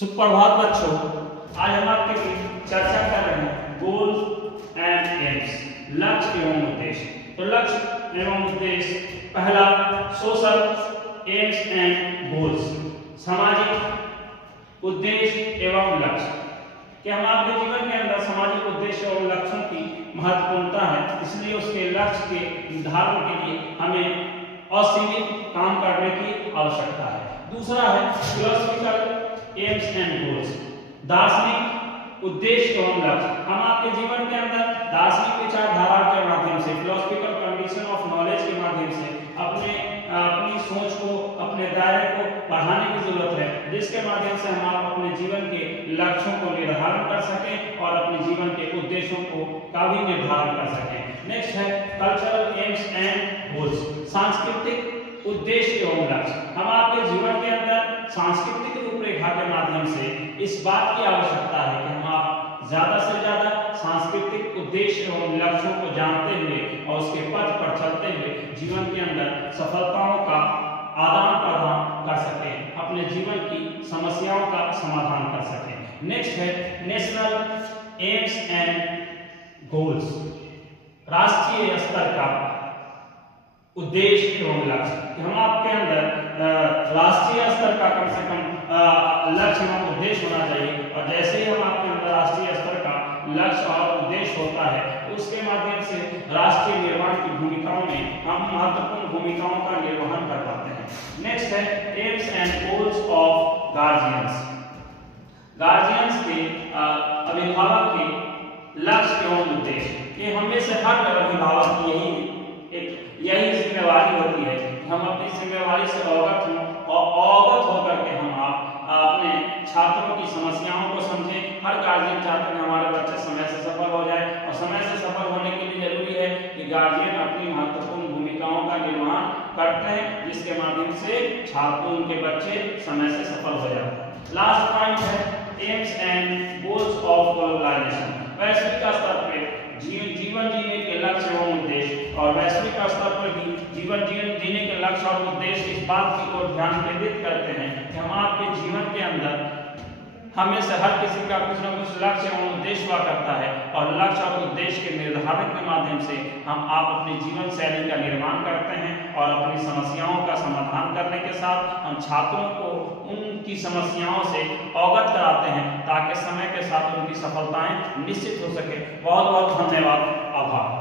सुप्रभात बच्चों, आज हम आपके लिए चर्चा कर रहे हैं गोल्स एंड एम्स, लक्ष्य एवं उद्देश्य। तो लक्ष्य एवं उद्देश्य, पहला सोशल एम्स एंड गोल्स, सामाजिक उद्देश्य एवं लक्ष्य। कि हम आपके जीवन के अंदर सामाजिक उद्देश्य और लक्ष्यों की महत्वपूर्णता है, इसलिए उसके लक्ष्य के निर्धारण के लिए हमें असीमित काम करने की आवश्यकता है। दूसरा है फिलोसॉफिकल एम्स एंड गोल्स, दार्शनिक उद्देश्य एवं लक्ष्य। हम आपके जीवन के अंदर दार्शनिक विचारधारा के माध्यम से, फिलोसॉफिकल कंडीशन ऑफ नॉलेज के माध्यम से अपनी सोच को, अपने दायरे को बढ़ाने की जरूरत है, जिसके माध्यम से हम आप अपने जीवन के लक्ष्यों को निर्धारण कर सकें और अपने जीवन के उद्देश्यों का भी निर्धारण कर सकें। नेक्स्ट है कल्चरल एम्स एंड गोल्स, सांस्कृतिक उद्देश्य एवं लक्ष्य। हम आपके जीवन के अंदर सांस्कृतिक रूपरेखा के माध्यम से इस बात की आवश्यकता है कि हम आप ज्यादा से ज्यादा सांस्कृतिक उद्देश्य एवं लक्ष्यों को जानते हुए और उसके पथ पर चलते हुए जीवन के अंदर सफलताओं का आदान प्रदान कर सकें, अपने जीवन की समस्याओं का समाधान कर सकें। नेक्स्ट है नेशनल एम्स एंड गोल्स, राष्ट्रीय स्तर का उद्देश्य एवं लक्ष्य। कि हम आपके अंदर राष्ट्रीय स्तर का कम से कम लक्ष्य एवं उद्देश्य होना चाहिए, और जैसे ही हम आपके अंदर राष्ट्रीय स्तर का लक्ष्य और उद्देश्य होता है, उसके माध्यम से राष्ट्रीय निर्माण की भूमिकाओं में हम महत्वपूर्ण भूमिकाओं का निर्वहन कर पाते हैं। नेक्स्ट है aims and goals of guardians, guardians के अभिभावक के लक्ष्य एवं उद्देश्य। कि हमें से हर अभिभावक की यही जिम्मेवारी होती है कि हम अपनी जिम्मेवारी से अवगत हों और अवगत होकर के हम अपने छात्रों की समस्याओं को समझें। हर गार्जियन चाहते हैं हमारे बच्चे समय से सफल हो जाए, और समय से सफल होने के लिए जरूरी है कि गार्जियन अपनी महत्वपूर्ण भूमिकाओं का निर्वहन करते हैं, जिसके माध्यम से छात्रों के बच्चे समय से सफल हो जाते हैं। लास्ट पॉइंट है aims and goals of globalisation, वैश्विक स्तर पर जीवन जीने के लक्ष्य एवं उद्देश्य, और वैश्विक स्तर पर भी जीवन जीने के लक्ष्य और उद्देश्य इस बात की ओर ध्यान केंद्रित करते हैं कि हम आपके जीवन के अंदर हमें से हर किसी का कुछ न कुछ लक्ष्य एवं उद्देश्य हुआ करता है, और लक्ष्य और उद्देश्य के निर्धारण के माध्यम से हम आप अपनी जीवन शैली का निर्माण करते हैं, और अपनी समस्याओं का समाधान करने के साथ हम छात्रों को उनकी समस्याओं से अवगत कराते हैं, ताकि समय के साथ उनकी सफलताएं निश्चित हो सके। बहुत बहुत धन्यवाद, आभार।